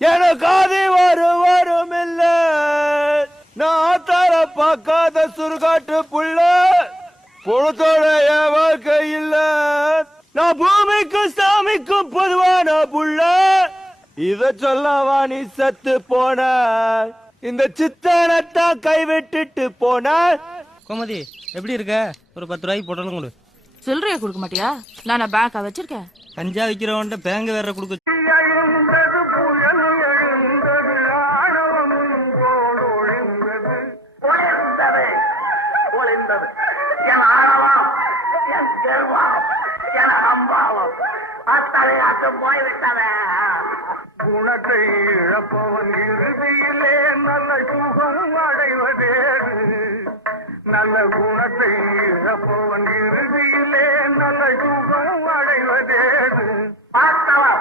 எனக்கு ஆதி வரும் இல்ல, நான் தர பார்க்காத சுருகாட்டு புள்ள, பொழுத்தோட என் வாழ்க்கை இல்ல, நான் பூமிக்கும் சாமிக்கும் பொதுவான புள்ள. இத சொல்லவா நீ செத்து போன, இந்த சித்தனத்தான் கைவிட்டுட்டு போன. கோமதி எப்படி இருக்க? ஒரு 10 ரூபாய்க்கு போட்டாலும் கொடு. சில்லறைய கொடுக்க மாட்டியா? நான் பேங்கா வச்சிருக்கேன். கஞ்சா விக்கிறவன்ட்ட பேங்க் வேற கொடுக்க. குணத்தை இழப்பவன் இறுதியிலே நல்ல சுகம் அடைவதேது. நல்ல குணத்தை இழப்பவன் இறுதியிலே நல்ல சுகம் அடைவதேது. பார்த்தவா